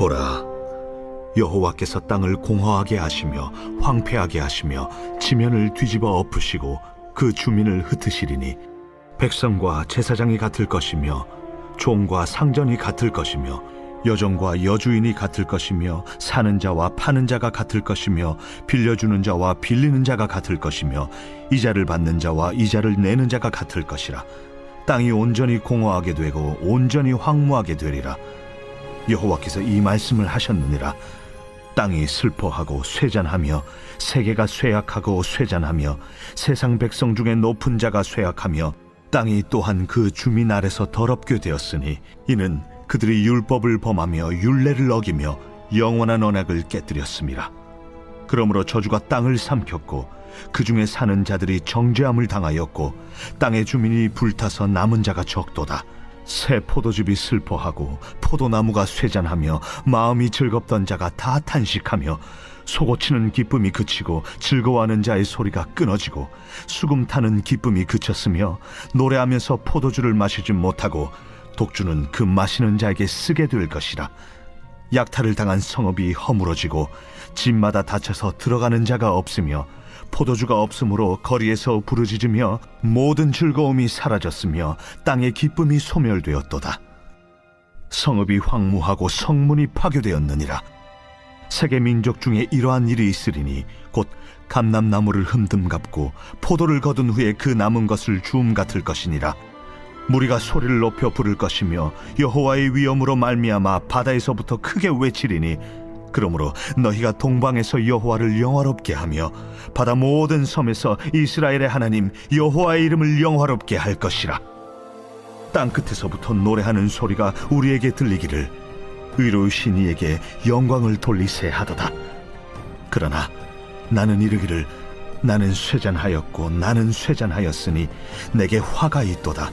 보라, 여호와께서 땅을 공허하게 하시며 황폐하게 하시며 지면을 뒤집어 엎으시고 그 주민을 흩으시리니 백성과 제사장이 같을 것이며 종과 상전이 같을 것이며 여종과 여주인이 같을 것이며 사는 자와 파는 자가 같을 것이며 빌려주는 자와 빌리는 자가 같을 것이며 이자를 받는 자와 이자를 내는 자가 같을 것이라. 땅이 온전히 공허하게 되고 온전히 황무하게 되리라. 여호와께서 이 말씀을 하셨느니라. 땅이 슬퍼하고 쇠잔하며 세계가 쇠약하고 쇠잔하며 세상 백성 중에 높은 자가 쇠약하며 땅이 또한 그 주민 아래서 더럽게 되었으니 이는 그들이 율법을 범하며 율례를 어기며 영원한 언약을 깨뜨렸음이라. 그러므로 저주가 땅을 삼켰고 그 중에 사는 자들이 정죄함을 당하였고 땅의 주민이 불타서 남은 자가 적도다. 새 포도즙이 슬퍼하고 포도나무가 쇠잔하며 마음이 즐겁던 자가 다 탄식하며 소고치는 기쁨이 그치고 즐거워하는 자의 소리가 끊어지고 수금 타는 기쁨이 그쳤으며 노래하면서 포도주를 마시지 못하고 독주는 그 마시는 자에게 쓰게 될 것이라. 약탈을 당한 성읍이 허물어지고 집마다 닫혀서 들어가는 자가 없으며 포도주가 없으므로 거리에서 부르짖으며 모든 즐거움이 사라졌으며 땅의 기쁨이 소멸되었도다. 성읍이 황무하고 성문이 파괴되었느니라. 세계 민족 중에 이러한 일이 있으리니 곧 감람나무를 흠듬갑고 포도를 거둔 후에 그 남은 것을 주움 같을 것이니라. 무리가 소리를 높여 부를 것이며 여호와의 위엄으로 말미암아 바다에서부터 크게 외치리니 그러므로 너희가 동방에서 여호와를 영화롭게 하며 바다 모든 섬에서 이스라엘의 하나님 여호와의 이름을 영화롭게 할 것이라. 땅 끝에서부터 노래하는 소리가 우리에게 들리기를 의로우신 이에게 영광을 돌리세 하도다. 그러나 나는 이르기를 나는 쇠잔하였고 나는 쇠잔하였으니 내게 화가 있도다.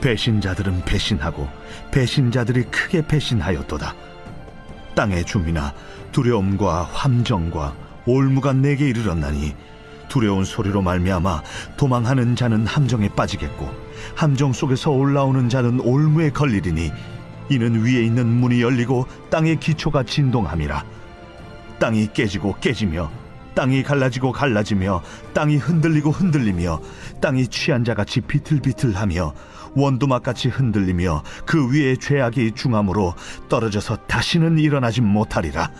배신자들은 배신하고 배신자들이 크게 배신하였도다. 땅의 주민아, 두려움과 함정과 올무가 내게 이르렀나니 두려운 소리로 말미암아 도망하는 자는 함정에 빠지겠고 함정 속에서 올라오는 자는 올무에 걸리리니 이는 위에 있는 문이 열리고 땅의 기초가 진동함이라. 땅이 깨지고 깨지며 땅이 갈라지고 갈라지며 땅이 흔들리고 흔들리며 땅이 취한 자같이 비틀비틀하며 원두막같이 흔들리며 그 위에 죄악이 중함으로 떨어져서 다시는 일어나지 못하리라.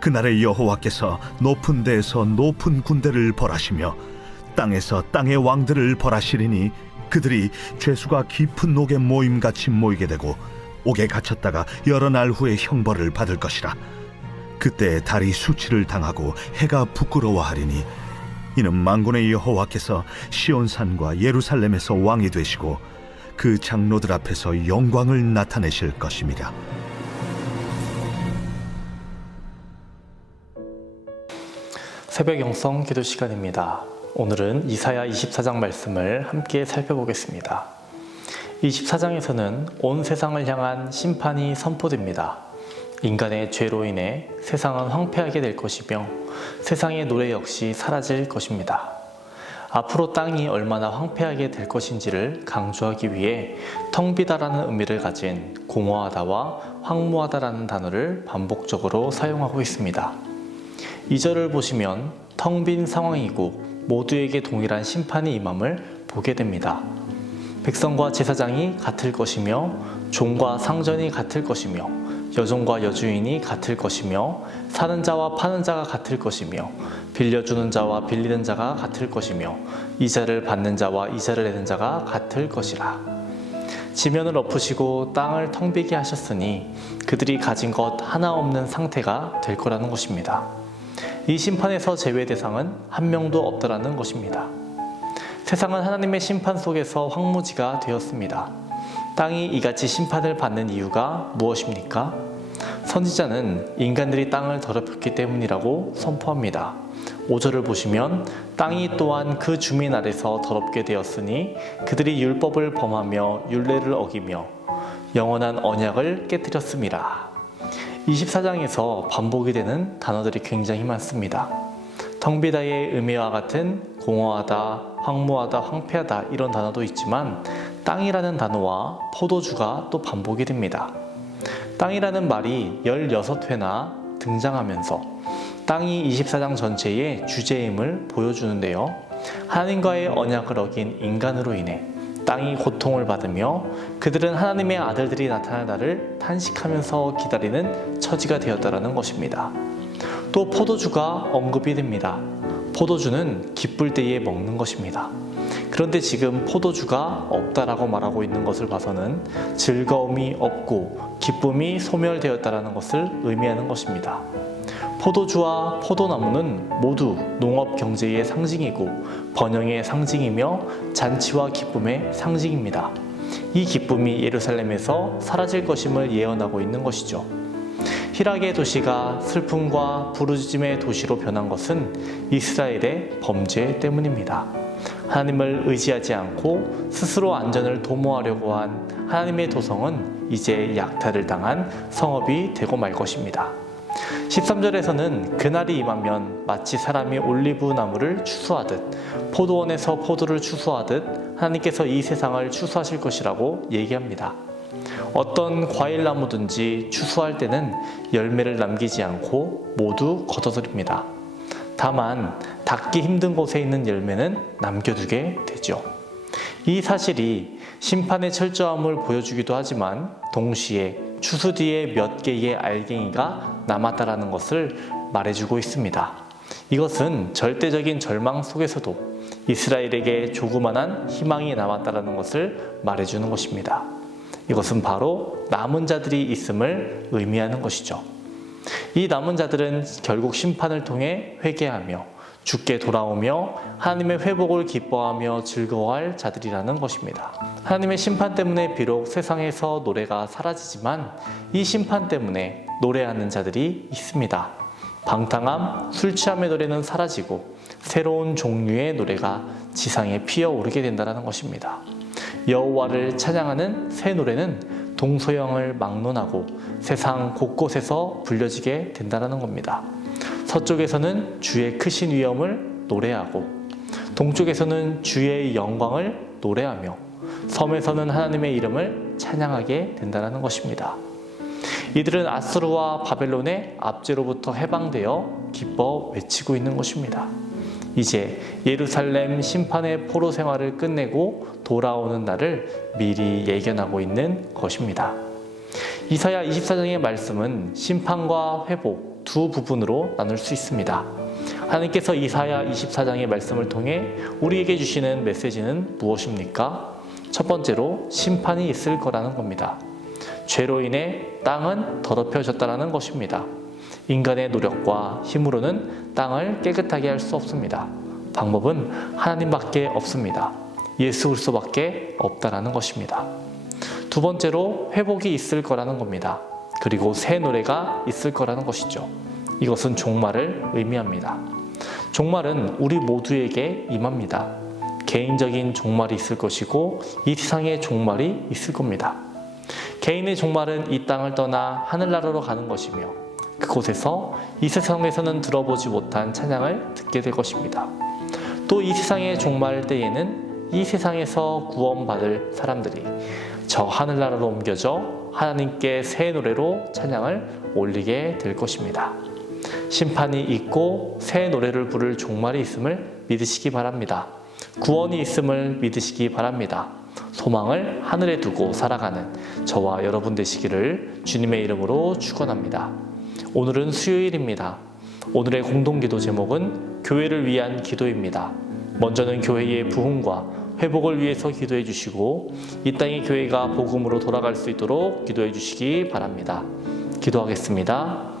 그날에 여호와께서 높은 데에서 높은 군대를 벌하시며 땅에서 땅의 왕들을 벌하시리니 그들이 죄수가 깊은 옥에 모임같이 모이게 되고 옥에 갇혔다가 여러 날 후에 형벌을 받을 것이라. 그때 달이 수치를 당하고 해가 부끄러워하리니 이는 만군의 여호와께서 시온산과 예루살렘에서 왕이 되시고 그 장로들 앞에서 영광을 나타내실 것입니다. 새벽 영성 기도 시간입니다. 오늘은 이사야 24장 말씀을 함께 살펴보겠습니다. 24장에서는 온 세상을 향한 심판이 선포됩니다. 인간의 죄로 인해 세상은 황폐하게 될 것이며 세상의 노래 역시 사라질 것입니다. 앞으로 땅이 얼마나 황폐하게 될 것인지를 강조하기 위해 텅 비다라는 의미를 가진 공허하다와 황무하다라는 단어를 반복적으로 사용하고 있습니다. 2절을 보시면 텅 빈 상황이고 모두에게 동일한 심판이 임함을 보게 됩니다. 백성과 제사장이 같을 것이며 종과 상전이 같을 것이며 여종과 여주인이 같을 것이며 사는 자와 파는 자가 같을 것이며 빌려주는 자와 빌리는 자가 같을 것이며 이자를 받는 자와 이자를 내는 자가 같을 것이라. 지면을 엎으시고 땅을 텅 비게 하셨으니 그들이 가진 것 하나 없는 상태가 될 거라는 것입니다. 이 심판에서 제외 대상은 한 명도 없다라는 것입니다. 세상은 하나님의 심판 속에서 황무지가 되었습니다. 땅이 이같이 심판을 받는 이유가 무엇입니까? 선지자는 인간들이 땅을 더럽혔기 때문이라고 선포합니다. 5절을 보시면 땅이 또한 그 주민 아래서 더럽게 되었으니 그들이 율법을 범하며 율례를 어기며 영원한 언약을 깨뜨렸습니다. 24장에서 반복이 되는 단어들이 굉장히 많습니다. 텅비다의 의미와 같은 공허하다, 황무하다, 황폐하다 이런 단어도 있지만 땅이라는 단어와 포도주가 또 반복이 됩니다. 땅이라는 말이 16회나 등장하면서 땅이 24장 전체의 주제임을 보여주는데요. 하나님과의 언약을 어긴 인간으로 인해 땅이 고통을 받으며 그들은 하나님의 아들들이 나타날 날을 탄식하면서 기다리는 처지가 되었다는 것입니다. 또 포도주가 언급이 됩니다. 포도주는 기쁠 때에 먹는 것입니다. 그런데 지금 포도주가 없다라고 말하고 있는 것을 봐서는 즐거움이 없고 기쁨이 소멸되었다는 것을 의미하는 것입니다. 포도주와 포도나무는 모두 농업 경제의 상징이고 번영의 상징이며 잔치와 기쁨의 상징입니다. 이 기쁨이 예루살렘에서 사라질 것임을 예언하고 있는 것이죠. 희락의 도시가 슬픔과 부르짖음의 도시로 변한 것은 이스라엘의 범죄 때문입니다. 하나님을 의지하지 않고 스스로 안전을 도모하려고 한 하나님의 도성은 이제 약탈을 당한 성읍이 되고 말 것입니다. 13절에서는 그날이 임하면 마치 사람이 올리브 나무를 추수하듯 포도원에서 포도를 추수하듯 하나님께서 이 세상을 추수하실 것이라고 얘기합니다. 어떤 과일나무든지 추수할 때는 열매를 남기지 않고 모두 걷어들입니다. 다만 닿기 힘든 곳에 있는 열매는 남겨두게 되죠. 이 사실이 심판의 철저함을 보여주기도 하지만 동시에 추수 뒤에 몇 개의 알갱이가 남았다라는 것을 말해주고 있습니다. 이것은 절대적인 절망 속에서도 이스라엘에게 조그만한 희망이 남았다라는 것을 말해주는 것입니다. 이것은 바로 남은 자들이 있음을 의미하는 것이죠. 이 남은 자들은 결국 심판을 통해 회개하며 주께 돌아오며 하나님의 회복을 기뻐하며 즐거워할 자들이라는 것입니다. 하나님의 심판 때문에 비록 세상에서 노래가 사라지지만 이 심판 때문에 노래하는 자들이 있습니다. 방탕함, 술 취함의 노래는 사라지고 새로운 종류의 노래가 지상에 피어오르게 된다는 것입니다. 여호와를 찬양하는 새 노래는 동서양을 막론하고 세상 곳곳에서 불려지게 된다는 겁니다. 서쪽에서는 주의 크신 위엄을 노래하고 동쪽에서는 주의 영광을 노래하며 섬에서는 하나님의 이름을 찬양하게 된다는 것입니다. 이들은 아수르와 바벨론의 압제로부터 해방되어 기뻐 외치고 있는 것입니다. 이제 예루살렘 심판의 포로 생활을 끝내고 돌아오는 날을 미리 예견하고 있는 것입니다. 이사야 24장의 말씀은 심판과 회복 두 부분으로 나눌 수 있습니다. 하나님께서 이사야 24장의 말씀을 통해 우리에게 주시는 메시지는 무엇입니까? 첫 번째로 심판이 있을 거라는 겁니다. 죄로 인해 땅은 더럽혀졌다는 것입니다. 인간의 노력과 힘으로는 땅을 깨끗하게 할 수 없습니다. 방법은 하나님밖에 없습니다. 예수 그리스도밖에 없다라는 것입니다. 두 번째로 회복이 있을 거라는 겁니다. 그리고 새 노래가 있을 거라는 것이죠. 이것은 종말을 의미합니다. 종말은 우리 모두에게 임합니다. 개인적인 종말이 있을 것이고 이 세상의 종말이 있을 겁니다. 개인의 종말은 이 땅을 떠나 하늘나라로 가는 것이며 그곳에서 이 세상에서는 들어보지 못한 찬양을 듣게 될 것입니다. 또 이 세상의 종말 때에는 이 세상에서 구원받을 사람들이 저 하늘나라로 옮겨져 하나님께 새 노래로 찬양을 올리게 될 것입니다. 심판이 있고 새 노래를 부를 종말이 있음을 믿으시기 바랍니다. 구원이 있음을 믿으시기 바랍니다. 소망을 하늘에 두고 살아가는 저와 여러분 되시기를 주님의 이름으로 축원합니다. 오늘은 수요일입니다. 오늘의 공동기도 제목은 교회를 위한 기도입니다. 먼저는 교회의 부흥과 회복을 위해서 기도해 주시고 이 땅의 교회가 복음으로 돌아갈 수 있도록 기도해 주시기 바랍니다. 기도하겠습니다.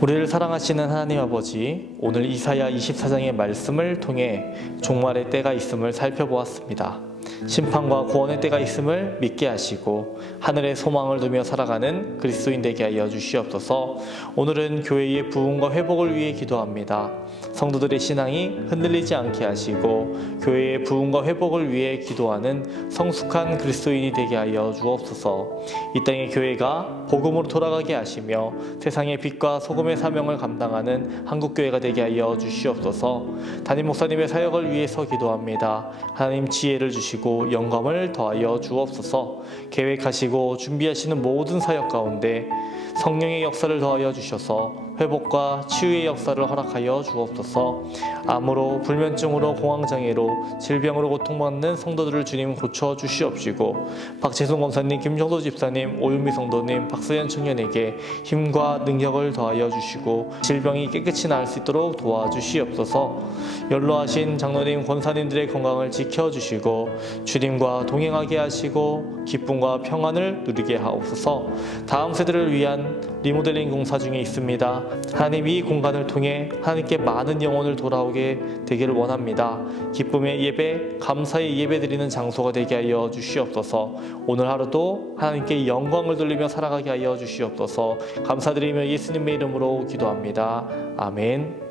우리를 사랑하시는 하나님 아버지, 오늘 이사야 24장의 말씀을 통해 종말의 때가 있음을 살펴보았습니다. 심판과 구원의 때가 있음을 믿게 하시고 하늘의 소망을 두며 살아가는 그리스도인 되게 하여 주시옵소서. 오늘은 교회의 부흥과 회복을 위해 기도합니다. 성도들의 신앙이 흔들리지 않게 하시고 교회의 부흥과 회복을 위해 기도하는 성숙한 그리스도인이 되게 하여 주옵소서. 이 땅의 교회가 복음으로 돌아가게 하시며 세상의 빛과 소금의 사명을 감당하는 한국교회가 되게 하여 주시옵소서. 담임 목사님의 사역을 위해서 기도합니다. 하나님 지혜를 주시고 주시고 영감을 더하여 주옵소서. 계획하시고 준비하시는 모든 사역 가운데 성령의 역사를 더하여 주셔서 회복과 치유의 역사를 허락하여 주옵소서. 암으로, 불면증으로, 공황장애로, 질병으로 고통받는 성도들을 주님 고쳐 주시옵시고, 박재송 검사님, 김정도 집사님, 오윤미 성도님, 박수현 청년에게 힘과 능력을 더하여 주시고 질병이 깨끗이 나을 수 있도록 도와주시옵소서. 연로하신 장로님, 권사님들의 건강을 지켜주시고 주님과 동행하게 하시고 기쁨과 평안을 누리게 하옵소서. 다음 세대를 위한 리모델링 공사 중에 있습니다. 하나님, 이 공간을 통해 하나님께 많은 영혼을 돌아오게 되기를 원합니다. 기쁨의 예배, 감사의 예배 드리는 장소가 되게 하여 주시옵소서. 오늘 하루도 하나님께 영광을 돌리며 살아가게 하여 주시옵소서. 감사드리며 예수님의 이름으로 기도합니다. 아멘.